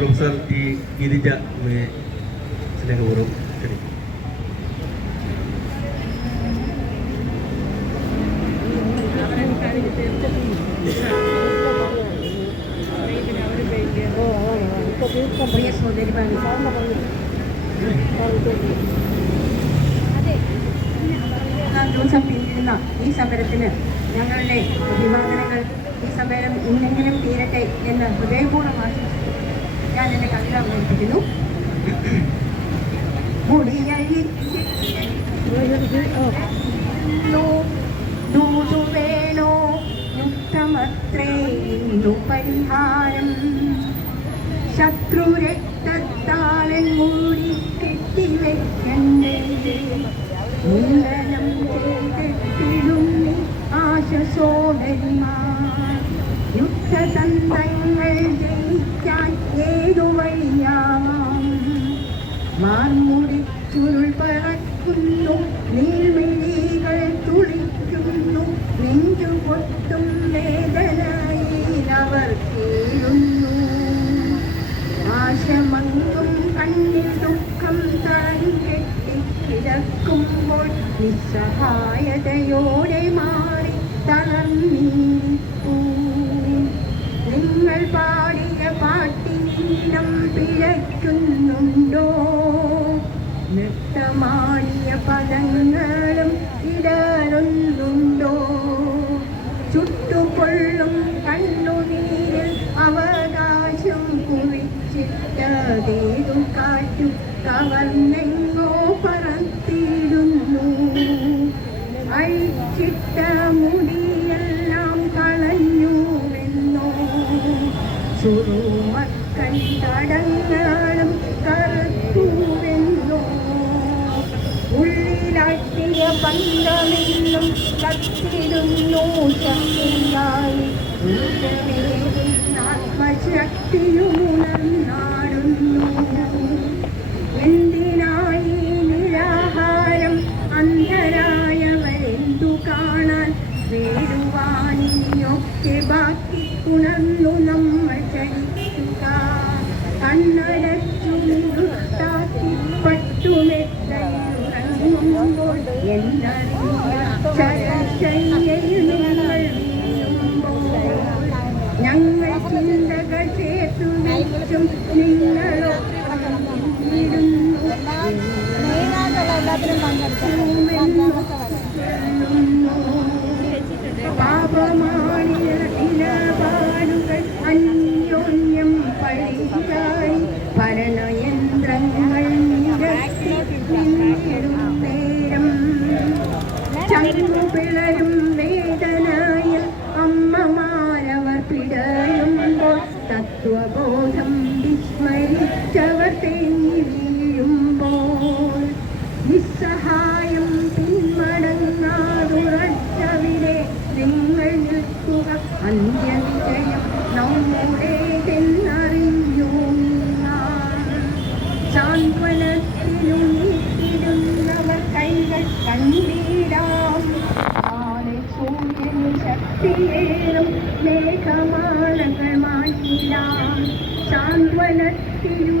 Professor T Girija സ്നേഹപൂർവം ഈ സമരത്തിന് ഞങ്ങളുടെ അഭിവാദനങ്ങൾ ഈ സമരം ഇന്നെങ്കിലും തീരട്ടെ എന്ന് ഹൃദയപൂർവം ആശംസിക്കുന്നു. ശത്രുരക്തത്താലൻ മൂടി കെട്ടിവെക്കണ്ടേ? മുണ്ടനം ചെയ്തിടുന്നി ആശസോദരിമാർ. യുദ്ധതന്ത്രങ്ങൾ ജയിക്കാൻ കണ്ണിൽ ദുഃഖം താൻ കെട്ടിക്കിടക്കുമ്പോൾ നിസ്സഹായതയോടെ മാറി തളർന്നിരിപ്പൂ. നിങ്ങൾ പാടിയ പാട്ടിനീളം പിഴയ്ക്കുന്നുണ്ടോ? നൃത്തമാടിയ പദങ്ങളും കുറിച്ചിട്ടതേതു കാറ്റും കവർന്നെങ്ങോ പറത്തിടുന്നു. അഴിച്ചിട്ട മുടിയെല്ലാം കളഞ്ഞുവെന്നോ. ചുറുമക്കൻ തടങ്ങളും കറുത്തുവെന്നോ. ഉള്ളിലാട്ടിയ പന്തമെന്നും കത്തിടുന്നു ശക്തിയായി ആത്മശക്തിയുണർന്നാടുന്നു കാണാൻ വേടുവാനിയൊക്കെ ബാക്കി ഉണർന്നു നമ്മൾ ചരിക്കുക കണ്ണടച്ചു മുറുത്താക്കി പട്ടുമെത്തയുറങ്ങുമ്പോൾ ഞങ്ങൾ ചിന്തകൾ ചേർത്തു വെച്ചും ഇരുന്നു പാപമാണിയ പിളരും വേദനായ അമ്മമാരവർ പിടയുമ്പോൾ തത്വബോധം ശക്തിയേറും മേഘമാലകൾ മാറ്റിടാം സാന്ത്വനത്തിലും